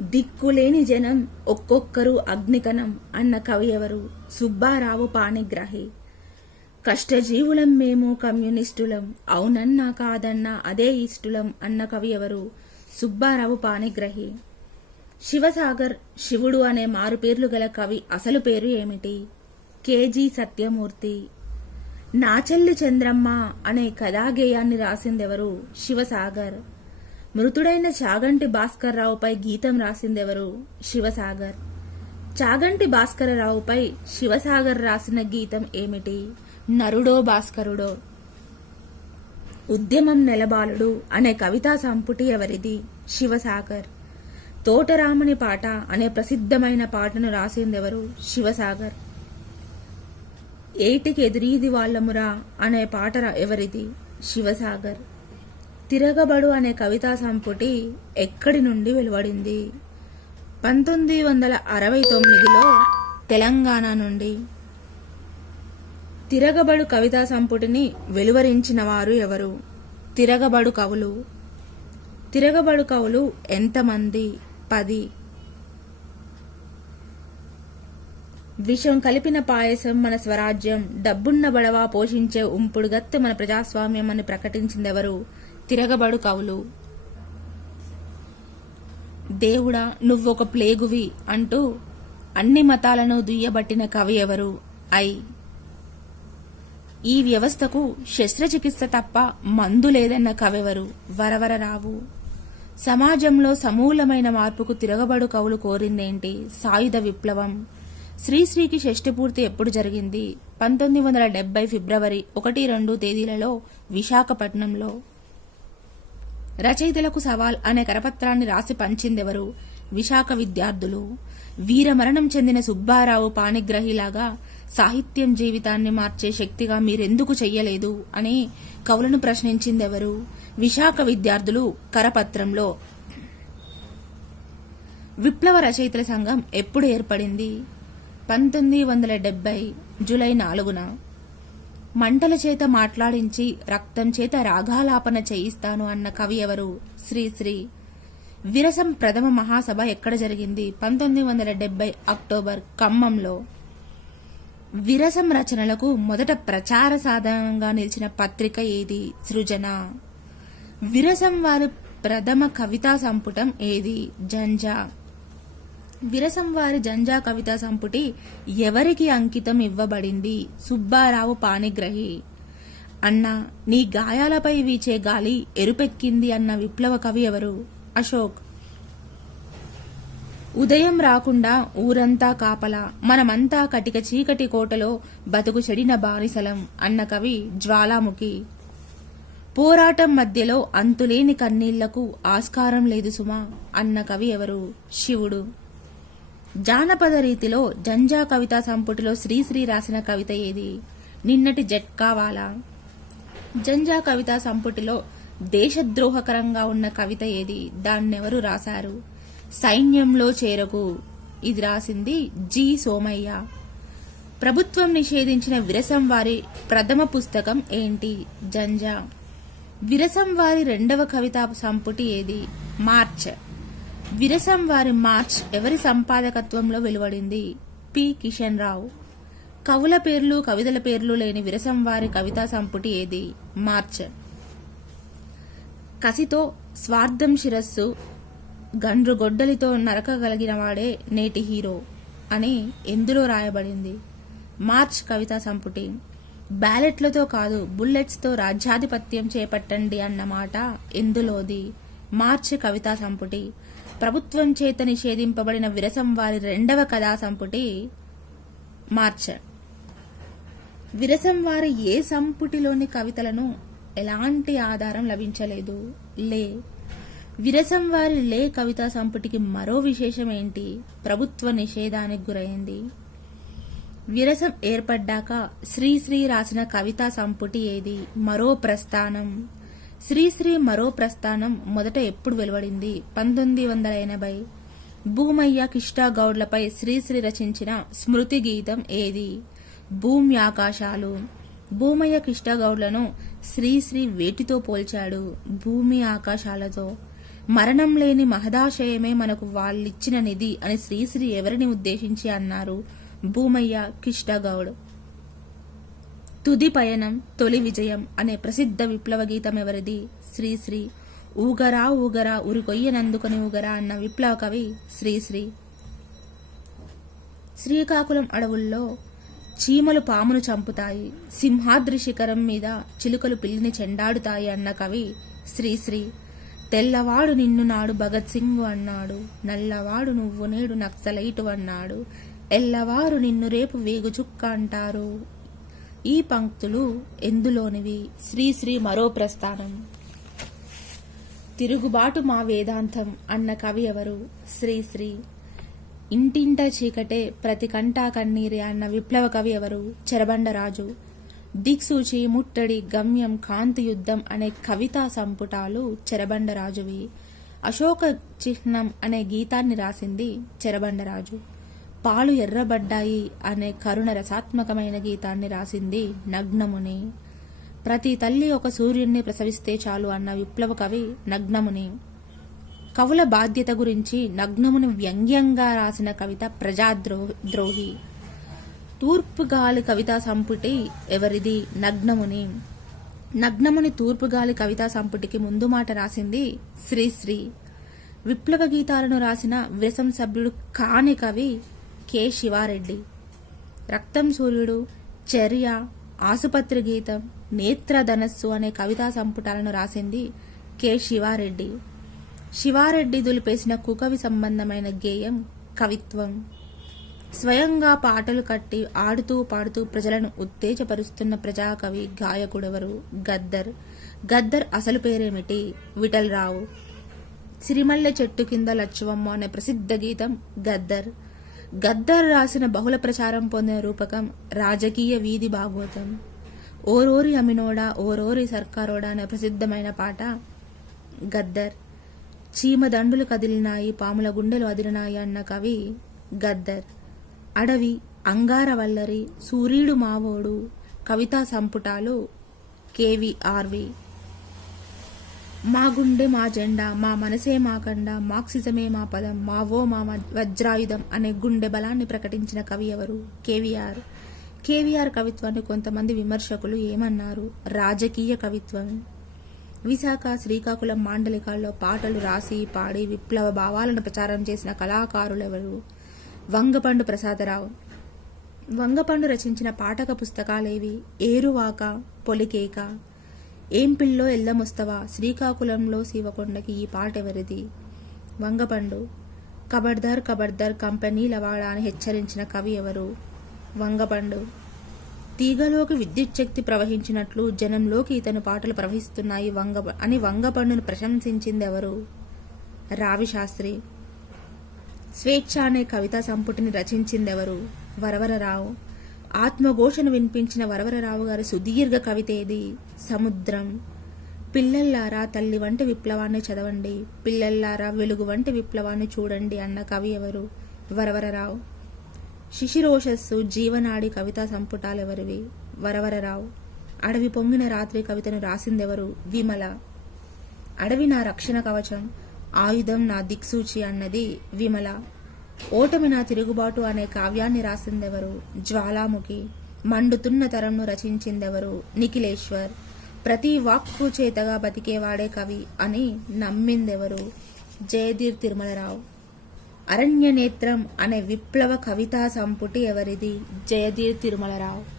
దిక్కులేని జనం ఒక్కొక్కరు అగ్నికణం అన్న కవి ఎవరు? సుబ్బారావు పాణిగ్రాహి. కష్టజీవులం మేము కమ్యూనిస్టులం అవునన్నా కాదన్నా అదే ఇష్టులం అన్న కవి ఎవరు? సుబ్బారావు పాణిగ్రహి. శివసాగర్ శివుడు అనే మారుపేర్లు గల కవి అసలు పేరు ఏమిటి? కేజీ సత్యమూర్తి. నాచెల్లి చంద్రమ్మ అనే కథాగేయాన్ని రాసిందెవరు? శివసాగర్. మృతుడైన చాగంటి భాస్కర్రావుపై గీతం రాసిందెవరు? శివసాగర్. చాగంటి భాస్కరరావుపై శివసాగర్ రాసిన గీతం ఏమిటి? నరుడో భాస్కరుడో. ఉద్యమం నెలబాలుడు అనే కవితా సంపుటి ఎవరిది? శివసాగర్. తోటరాముని పాట అనే ప్రసిద్ధమైన పాటను రాసిందెవరు? శివసాగర్. ఏటికి ఎదురీది వాళ్ళమురా అనే పాట ఎవరిది? శివసాగర్. తిరగబడు అనే కవితా సంపుటి ఎక్కడి నుండి వెలువడింది? పంతొమ్మిది వందల అరవై తొమ్మిదిలో తెలంగాణ నుండి. తిరగబడు కవితా సంపుటిని వెలువరించిన వారు ఎవరు? తిరగబడు కవులు. తిరగబడు కవులు ఎంతమంది? పది. విషం కలిపిన పాయసం మన స్వరాజ్యం డబ్బున్న బడవా పోషించే ఉంపుడు గత్తె మన ప్రజాస్వామ్యం అని ప్రకటించిందెవరు? తిరగబడు కవులు దేవుడా నువ్వొక ప్లేగువి అంటూ అన్ని మతాలను దుయ్యబట్టిన కవి ఎవరు? ఐ. ఈ వ్యవస్థకు శస్త్రచికిత్స తప్ప మందు లేదన్న కవెవరు? వరవరరావు సమాజంలో సమూలమైన మార్పుకు తిరగబడు కవులు కోరిందేంటి? సాయుధ విప్లవం. శ్రీశ్రీకి షష్టిపూర్తి ఎప్పుడు జరిగింది? పంతొమ్మిది వందల డెబ్బై ఫిబ్రవరి ఒకటి రెండు తేదీలలో విశాఖపట్నంలో. రచయితలకు సవాల్ అనే కరపత్రాన్ని రాసి పంచిందెవరు? విశాఖ విద్యార్థులు. వీరమరణం చెందిన సుబ్బారావు పాణిగ్రహిలాగా సాహిత్యం జీవితాన్ని మార్చే శక్తిగా మీరెందుకు చెయ్యలేదు అని కవులను ప్రశ్నించిందెవరు? విశాఖ విద్యార్థులు కరపత్రంలో. విప్లవ రచయితల సంఘం ఎప్పుడు ఏర్పడింది? పంతొమ్మిది వందల డెబ్బై జూలై నాలుగున. మంటల చేత మాట్లాడించి రక్తం చేత రాగాలాపన చేయిస్తాను అన్న కవి ఎవరు? శ్రీశ్రీ విరసం ప్రథమ మహాసభ ఎక్కడ జరిగింది? పంతొమ్మిది వందల డెబ్బై అక్టోబర్ ఖమ్మంలో. విరసం రచనలకు మొదట ప్రచార సాధనంగా నిలిచిన పత్రిక ఏది? సృజన. విరసం వారి ప్రథమ కవితా సంపుటం ఏది? జంజా. విరసం వారి జంజా కవితా సంపుటి ఎవరికి అంకితం ఇవ్వబడింది? సుబ్బారావు పాణిగ్రహి. అన్నా నీ గాయాలపై వీచే గాలి ఎరుపెక్కింది అన్న విప్లవ కవి ఎవరు? అశోక్. ఉదయం రాకుండా ఊరంతా కాపలా మనమంతా కటిక చీకటి కోటలో బతుకు చెడిన బానిసలం అన్న కవి జ్వాలాముఖి. పోరాటం మధ్యలో అంతులేని కన్నీళ్ళకు ఆస్కారం లేదు సుమా అన్న కవి ఎవరు? శివుడు. జానపద రీతిలో జంజా కవితా సంపుటిలో శ్రీశ్రీ రాసిన కవిత ఏది? నిన్నటి జట్ కావాలా? జంజా కవితా సంపుటిలో దేశద్రోహకరంగా ఉన్న కవిత ఏది? దాన్నెవరు రాశారు? సైన్యంలో చేరకు. ఇది రాసింది జి. సోమయ్య. ప్రభుత్వం నిషేధించిన విరసం వారి ప్రథమ పుస్తకం ఏంటి? జంజా. విరసం వారి రెండవ కవితా సంపుటి ఏది? మార్చ్. విరసం వారి మార్చ్ ఎవరి సంపాదకత్వంలో వెలువడింది? పి. కిషన్ రావు. కవుల పేర్లు కవితల పేర్లు లేని విరసం వారి కవితా సంపుటి ఏది? మార్చ్. కసితో స్వార్థం శిరస్సు గండ్రు గొడ్డలితో నరకగలిగిన వాడే నేటి హీరో అని ఎందులో రాయబడింది? మార్చ్ కవితా సంపుటి. బ్యాలెట్లతో కాదు బుల్లెట్స్తో రాజ్యాధిపత్యం చేపట్టండి అన్న మాట ఎందులోది? మార్చ్ కవితా సంపుటి. ప్రభుత్వం చేత నిషేధింపబడిన విరసం వారి రెండవ కథా సంపుటి మార్చర్. విరసం వారి ఏ సంపుటిలోని కవితలను ఎలాంటి ఆధారం లభించలేదు? లే. విరసం వారి లే కవితా సంపుటికి మరో విశేషం ఏంటి? ప్రభుత్వ నిషేధానికి గురైంది. విరసం ఏర్పడ్డాక శ్రీశ్రీ రాసిన కవితా సంపుటి ఏది? మరో ప్రస్థానం. శ్రీశ్రీ మరో ప్రస్థానం మొదట ఎప్పుడు వెలువడింది? పంతొమ్మిది వందల ఎనభై భూమయ్య కిష్టా గౌడ్లపై శ్రీశ్రీ రచించిన స్మృతి గీతం ఏది? భూమి ఆకాశాలు. భూమయ్య కిష్టాగౌడ్లను శ్రీశ్రీ వేటితో పోల్చాడు. భూమి ఆకాశాలతో. మరణం లేని మహదాశయమే మనకు వాళ్ళిచ్చిన నిధి అని శ్రీశ్రీ ఎవరిని ఉద్దేశించి అన్నారు భూమయ్య కిష్టగౌడ్ తుది పయనం తొలి విజయం అనే ప్రసిద్ధ విప్లవ గీతం ఎవరిది? శ్రీశ్రీ ఊగరా ఊగరా ఉరికొయ్యనందుకొని ఊగరా అన్న విప్లవ కవి శ్రీశ్రీ శ్రీకాకుళం అడవుల్లో చీమలు పామును చంపుతాయి సింహాద్రి శిఖరం మీద చిలుకలు పిల్లిని చెండాడుతాయి అన్న కవి శ్రీశ్రీ తెల్లవాడు నిన్ను నాడు భగత్ సింగ్ అన్నాడు నల్లవాడు నువ్వు నేడు నక్సలైటు అన్నాడు ఎల్లవారు నిన్ను రేపు వేగుచుక్క అంటారు. ఈ పంక్తులు ఎందులోనివి? శ్రీశ్రీ మరో ప్రస్థానం. తిరుగుబాటు మా వేదాంతం అన్న కవి ఎవరు? శ్రీశ్రీ ఇంటింట చీకటే ప్రతి కంటా కన్నీరే అన్న విప్లవ కవి ఎవరు? చెరబండరాజు. దిక్సూచి ముట్టడి గమ్యం కాంతి యుద్ధం అనే కవితా సంపుటాలు చెరబండరాజువి. అశోక చిహ్నం అనే గీతాన్ని రాసింది చెరబండరాజు. పాలు ఎర్రబడ్డాయి అనే కరుణ రసాత్మకమైన గీతాన్ని రాసింది నగ్నముని. ప్రతి తల్లి ఒక సూర్యుణ్ణి ప్రసవిస్తే చాలు అన్న విప్లవ కవి నగ్నముని. కవుల బాధ్యత గురించి నగ్నముని వ్యంగ్యంగా రాసిన కవిత ప్రజాద్రో ద్రోహి తూర్పుగాలి కవితా సంపుటి ఎవరిది? నగ్నముని. నగ్నముని తూర్పుగాలి కవితా సంపుటికి ముందు మాట రాసింది శ్రీశ్రీ. విప్లవ గీతాలను రాసిన విరసం సభ్యుడు కాని కవి కె శివారెడ్డి. రక్తం సూర్యుడు చర్య ఆసుపత్రి గీతం నేత్రధనస్సు అనే కవితా సంపుటాలను రాసింది కె శివారెడ్డి. శివారెడ్డి దులిపేసిన కుకవి సంబంధమైన గేయం కవిత్వం. స్వయంగా పాటలు కట్టి ఆడుతూ పాడుతూ ప్రజలను ఉత్తేజపరుస్తున్న ప్రజాకవి గాయకుడెవరు? గద్దర్. గద్దర్ అసలు పేరేమిటి? విఠలరావు. సిరిమల్లె చెట్టు కింద లచ్చువమ్మ అనే ప్రసిద్ధ గీతం గద్దర్. గద్దర్ రాసిన బహుళ ప్రచారం పొందిన రూపకం రాజకీయ వీధి భాగవతం ఓరోరి అమినోడా ఓరోరి సర్కారోడా అనే ప్రసిద్ధమైన పాట గద్దర్. చీమ దండులు కదిలినాయి పాముల గుండెలు అదిరినాయి అన్న కవి గద్దర్. అడవి అంగారవల్లరి సూర్యుడు మావోడు కవితా సంపుటాలు కేవీఆర్వి మా గుండె మా జెండా మా మనసే మా కండ మార్క్సిజమే మా పదం మావో మా వజ్రాయుధం అనే గుండె బలాన్ని ప్రకటించిన కవి ఎవరు? కేవీఆర్. కేవీఆర్ కవిత్వాన్ని కొంతమంది విమర్శకులు ఏమన్నారు? రాజకీయ కవిత్వం. విశాఖ శ్రీకాకుళం మాండలికాల్లో పాటలు రాసి పాడి విప్లవ భావాలను ప్రచారం చేసిన కళాకారులెవరు? వంగపండు ప్రసాదరావు. వంగపండు రచించిన పాఠక పుస్తకాలేవి? ఏరువాక పొలికేక. ఏం పిల్లో ఎల్లమొస్తవా? శ్రీకాకుళంలో శివకొండకి ఈ పాట ఎవరిది వంగపండు. కబర్దార్ కబర్దార్ కంపెనీల లవాడ అని హెచ్చరించిన కవి ఎవరు? వంగపండు. తీగలోకి విద్యుత్ శక్తి ప్రవహించినట్లు జనంలోకి ఇతను పాటలు ప్రవహిస్తున్నాయి వంగ అని వంగపండును ప్రశంసించింది ఎవరు రావి శాస్త్రి స్వేచ్ఛ అనే కవితా సంపుటిని రచించిందెవరు? వరవరరావు. ఆత్మఘోషను వినిపించిన వరవరరావు గారి సుదీర్ఘ కవిత ఏది సముద్రం. పిల్లల్లారా తల్లి వంటి విప్లవాన్ని చదవండి. పిల్లల్లారా వెలుగు వంటి విప్లవాన్ని చూడండి అన్న కవి ఎవరు? వరవరరావు. శిశిరోషస్సు జీవనాడి కవితా సంపుటాలెవరివి? వరవరరావు. అడవి పొంగిన రాత్రి కవితను రాసిందెవరు? విమల. అడవి నా రక్షణ కవచం ఆయుధం నా దిక్సూచి అన్నది విమల. ఓటమి నా తిరుగుబాటు అనే కావ్యాన్ని రాసిందెవరు? జ్వాలాముఖి. మండుతున్న తరంను రచించిందెవరు? నిఖిలేశ్వర్. ప్రతి వాక్కు చేతగా బతికేవాడే కవి అని నమ్మిందెవరు? జయధీర్ తిరుమలరావు. అరణ్య నేత్రం అనే విప్లవ కవితా సంపుటి ఎవరిది? జయధీర్ తిరుమలరావు.